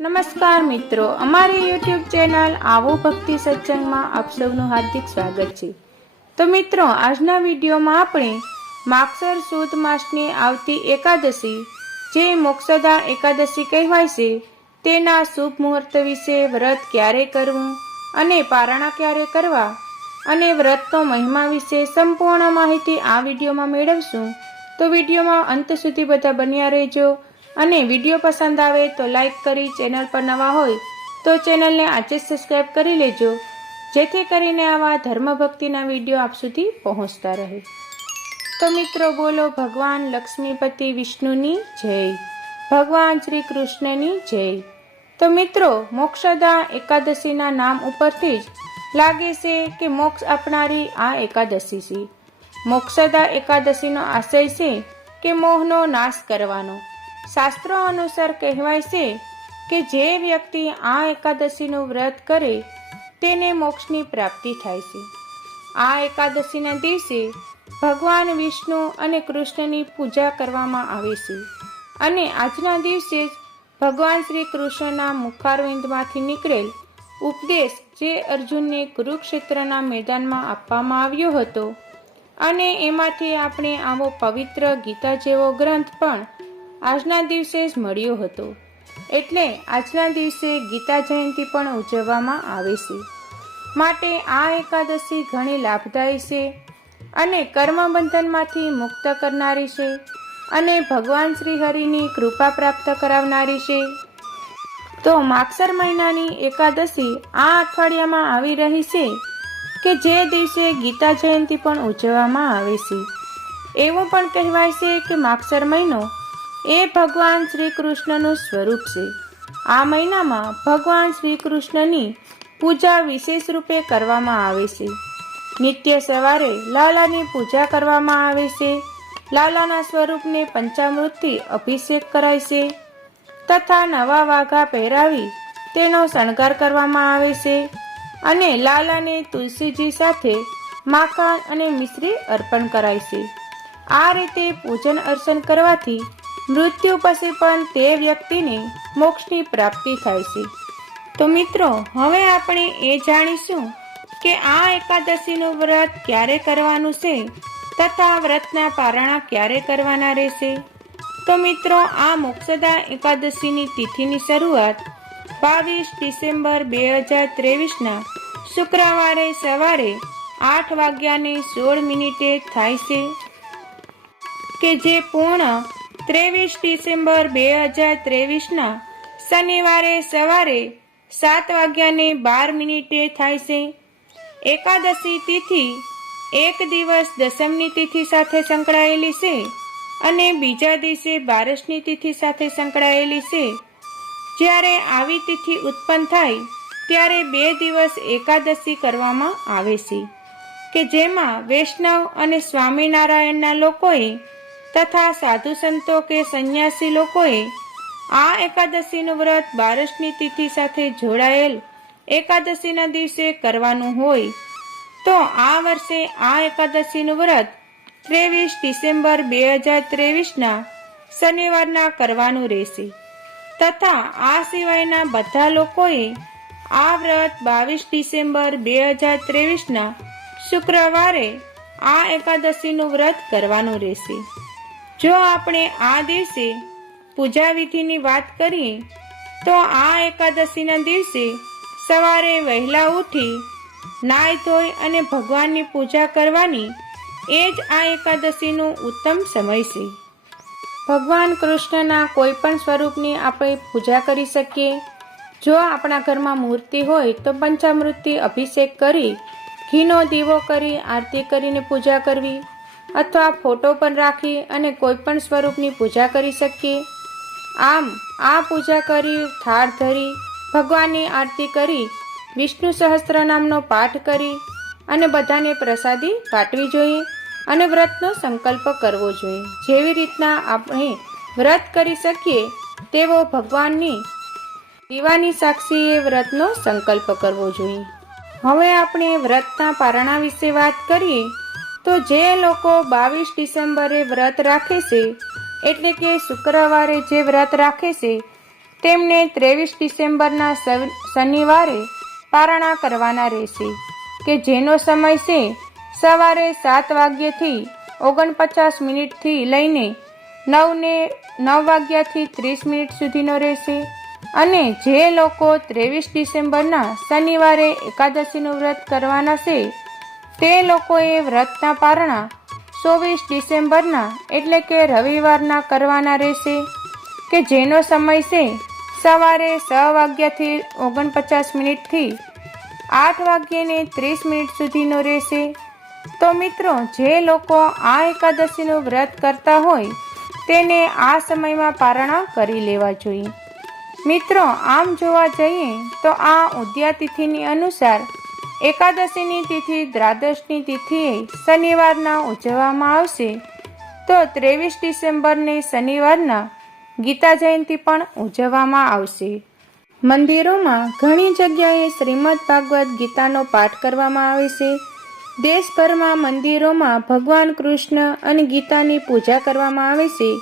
નમસ્કાર મિત્રો, અમારી યુટ્યુબ ચેનલ આવો ભક્તિ સત્સંગમાં આપ સૌનું હાર્દિક સ્વાગત છે. તો મિત્રો, આજના વિડીયોમાં આપણે માગસર સુદ માસની આવતી એકાદશી, જે મોક્ષદા એકાદશી કહેવાય છે, તેના શુભ મુહૂર્ત વિશે વ્રત ક્યારે કરવું અને પારણા ક્યારે કરવા અને વ્રતનો મહિમા વિશે સંપૂર્ણ માહિતી આ વિડીયોમાં મેળવશું. તો વિડીયોમાં અંત સુધી બધા બન્યા રહેજો. અને વીડિયો પસંદ આવે તો લાઈક કરી ચેનલ પર નવા હોય તો ચેનલને આજે જ સબસ્ક્રાઈબ કરી લેજો. જેથી કરીને આવા ધર્મ ભક્તિના વીડિયો આપ સુધી પહોંચતા રહે. તો મિત્રો બોલો ભગવાન લક્ષ્મીપતિ વિષ્ણુની જય. ભગવાન શ્રી કૃષ્ણની જય. તો મિત્રો, મોક્ષદા એકાદશીના નામ ઉપરથી જ લાગે છે કે મોક્ષ આપનારી આ એકાદશી છે. મોક્ષદા એકાદશીનો આશય છે કે મોહનો નાશ કરવાનો. શાસ્ત્રો અનુસાર કહેવાય છે કે જે વ્યક્તિ આ એકાદશીનું વ્રત કરે, તેને મોક્ષની પ્રાપ્તિ થાય છે. આ એકાદશીના દિવસે ભગવાન વિષ્ણુ અને કૃષ્ણની પૂજા કરવામાં આવે છે અને આજના દિવસે જ ભગવાન શ્રી કૃષ્ણના મુખારવિંદમાંથી નીકળેલ ઉપદેશ જે અર્જુનને કુરુક્ષેત્રના મેદાનમાં આપવામાં આવ્યો હતો અને એમાંથી આપણે આવો પવિત્ર ગીતા જેવો ગ્રંથ પણ આજના દિવસે જ મળ્યો હતો. એટલે આજના દિવસે ગીતા જયંતિ પણ ઉજવવામાં આવે છે. માટે આ એકાદશી ઘણી લાભદાયી છે અને કર્મબંધનમાંથી મુક્ત કરનારી છે અને ભગવાન શ્રી હરિની કૃપા પ્રાપ્ત કરાવનારી છે. તો માગસર મહિનાની એકાદશી આ અઠવાડિયામાં આવી રહી છે કે જે દિવસે ગીતા જયંતિ પણ ઉજવવામાં આવે છે. એવું પણ કહેવાય છે કે માગસર મહિનો એ ભગવાન શ્રી કૃષ્ણનું સ્વરૂપ છે. આ મહિનામાં ભગવાન શ્રી કૃષ્ણની પૂજા વિશેષ રૂપે કરવામાં આવે છે. નિત્ય સવારે લાલાની પૂજા કરવામાં આવે છે. લાલાના સ્વરૂપને પંચામૃતથી અભિષેક કરાય છે. તથા નવા વાઘા પહેરાવી તેનો શણગાર કરવામાં આવે છે. અને લાલાને તુલસીજી સાથે માખણ અને મિશ્રી અર્પણ કરાય છે. આ રીતે પૂજન અર્ચન કરવાથી મૃત્યુ પછી પણ તે વ્યક્તિને મોક્ષની પ્રાપ્તિ થાય છે. તો મિત્રો, હવે આપણે એ જાણીશું કે આ એકાદશીનું વ્રત ક્યારે કરવાનું છે તથા વ્રતના પારણા ક્યારે કરવાના રહેશે. તો મિત્રો, આ મોક્ષદા એકાદશીની તિથિની શરૂઆત બાવીસ ડિસેમ્બર બે હજાર ત્રેવીસના શુક્રવારે સવારે આઠ વાગ્યાને સોળ મિનિટે થાય છે. કે જે પૂર્ણ ત્રેવીસ ડિસેમ્બર બે હજાર ત્રેવીસના શનિવારે સવારે સાત વાગ્યાને બાર મિનિટે થાય છે. એકાદશી તિથિ એક દિવસ દસમની તિથિ સાથે સંકળાયેલી છે અને બીજા દિવસે બારસની તિથિ સાથે સંકળાયેલી છે. જ્યારે આવી તિથિ ઉત્પન્ન થાય, ત્યારે બે દિવસ એકાદશી કરવામાં આવે છે. કે જેમાં વૈષ્ણવ અને સ્વામિનારાયણના લોકોએ તથા સાધુ સંતો કે સંન્યાસી લોકોએ આ એકાદશીનું વ્રત બારસની તિથિ સાથે જોડાયેલ એકાદશીના દિવસે કરવાનું હોય. તો આ વર્ષે આ એકાદશીનું વ્રત ત્રેવીસ ડિસેમ્બર બે હજાર ત્રેવીસના શનિવારના કરવાનું રહેશે. તથા આ સિવાયના બધા લોકોએ આ વ્રત બાવીસ ડિસેમ્બર બે હજાર ત્રેવીસના શુક્રવારે આ એકાદશીનું વ્રત કરવાનું રહેશે. જો આપણે આ દિવસે પૂજા વિધિની વાત કરીએ, તો આ એકાદશીના દિવસે સવારે વહેલા ઉઠી નાય ધોઈ અને ભગવાનની પૂજા કરવાની એ જ આ એકાદશીનું ઉત્તમ સમય છે. ભગવાન કૃષ્ણના કોઈ પણ સ્વરૂપની આપણે પૂજા કરી શકીએ. જો આપણા ઘરમાં મૂર્તિ હોય, તો પંચામૃતથી અભિષેક કરી ઘીનો દીવો કરી, આરતી કરીને પૂજા કરવી. અથવા ફોટો પણ રાખી અને કોઈ પણ સ્વરૂપની પૂજા કરી શકીએ. આમ, આ પૂજા કરી, થાળ ધરી, ભગવાનની આરતી કરી, વિષ્ણુ સહસ્ત્ર નામનો પાઠ કરી અને બધાને પ્રસાદી વાટવી જોઈએ અને વ્રતનો સંકલ્પ કરવો જોઈએ. જેવી રીતના આપણે વ્રત કરી શકીએ, તેવો ભગવાનની દીવાની સાક્ષીએ વ્રતનો સંકલ્પ કરવો જોઈએ. હવે આપણે વ્રતના પારણા વિશે વાત કરીએ. તો જે લોકો બાવીસ ડિસેમ્બરે વ્રત રાખે છે, એટલે કે શુક્રવારે જે વ્રત રાખે છે, તેમને ત્રેવીસ ડિસેમ્બરના શનિવારે પારણા કરવાના રહેશે, કે જેનો સમય છે, સવારે સાત વાગ્યાથી ઓગણપચાસ મિનિટથી લઈને નવને નવ વાગ્યાથી ત્રીસ મિનિટ સુધીનો રહેશે, અને જે લોકો ત્રેવીસ ડિસેમ્બરના શનિવારે એકાદશીનું વ્રત કરવાના છે તે લોકોએ વ્રતના પારણા ચોવીસ ડિસેમ્બરના, એટલે કે રવિવારના કરવાના રહેશે, કે જેનો સમય છે સવારે છ વાગ્યાથી ઓગણપચાસ મિનિટથી આઠ વાગ્યાને ત્રીસ મિનિટ સુધીનો રહેશે. તો મિત્રો, જે લોકો આ એકાદશીનું વ્રત કરતા હોય, તેને આ સમયમાં પારણા કરી લેવા જોઈએ. મિત્રો, આમ જોવા જઈએ તો આ ઉદ્યાતિથિની અનુસાર એકાદશીની તિથિ, દ્વાદશની તિથિએ શનિવારના ઉજવવામાં આવશે. તો ત્રેવીસ ડિસેમ્બરને શનિવારના ગીતા જયંતિ પણ ઉજવવામાં આવશે. મંદિરોમાં ઘણી જગ્યાએ શ્રીમદ ભાગવત ગીતાનો પાઠ કરવામાં આવે છે. દેશભરમાં મંદિરોમાં ભગવાન કૃષ્ણ અને ગીતાની પૂજા કરવામાં આવે છે.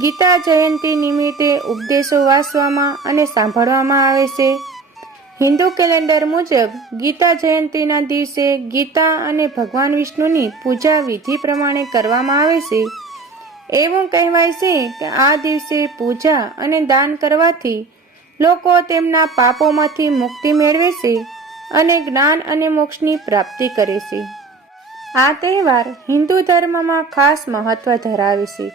ગીતા જયંતિ નિમિત્તે ઉપદેશો વાંચવામાં અને સાંભળવામાં આવે છે. હિન્દુ કેલેન્ડર મુજબ ગીતા જયંતિના દિવસે ગીતા અને ભગવાન વિષ્ણુની પૂજા વિધિ પ્રમાણે કરવામાં આવે છે. એવું કહેવાય છે કે આ દિવસે પૂજા અને દાન કરવાથી લોકો તેમના પાપોમાંથી મુક્તિ મેળવે છે અને જ્ઞાન અને મોક્ષની પ્રાપ્તિ કરે છે. આ તહેવાર હિન્દુ ધર્મમાં ખાસ મહત્વ ધરાવે છે.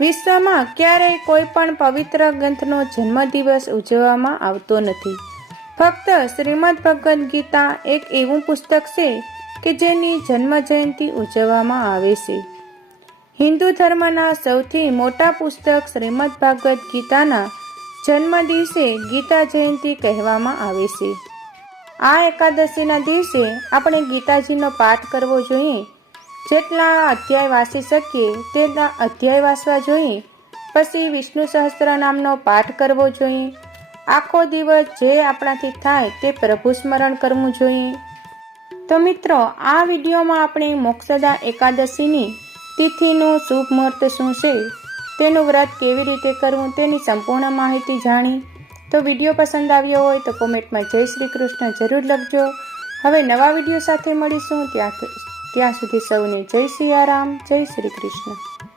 વિશ્વમાં ક્યારેય કોઈ પણ પવિત્ર ગ્રંથનો જન્મદિવસ ઉજવવામાં આવતો નથી. ફક્ત શ્રીમદ ભગવદ્ ગીતા એક એવું પુસ્તક છે કે જેની જન્મ જયંતિ ઉજવવામાં આવે છે. હિન્દુ ધર્મના સૌથી મોટા પુસ્તક શ્રીમદ ભાગવત ગીતાના જન્મ દિવસે ગીતા જયંતિ કહેવામાં આવે છે. આ એકાદશીના દિવસે આપણે ગીતાજીનો પાઠ કરવો જોઈએ. જેટલા અધ્યાય વાંચી શકીએ તેટલા અધ્યાય વાંચવા જોઈએ. પછી વિષ્ણુ સહસ્ત્ર નામનો પાઠ કરવો જોઈએ. આખો દિવસ જે આપણાથી થાય તે પ્રભુ સ્મરણ કરવું જોઈએ. તો મિત્રો, આ વિડીયોમાં આપણે મોક્ષદા એકાદશીની તિથિનું શુભ મુહૂર્ત શું છે, તેનું વ્રત કેવી રીતે કરવું તેની સંપૂર્ણ માહિતી જાણી. તો વીડિયો પસંદ આવ્યો હોય તો કોમેન્ટમાં જય શ્રી કૃષ્ણ જરૂર લખજો. હવે નવા વીડિયો સાથે મળીશું. ત્યાં ત્યાં સુધી સૌને જય સિયારામ જય શ્રી કૃષ્ણ.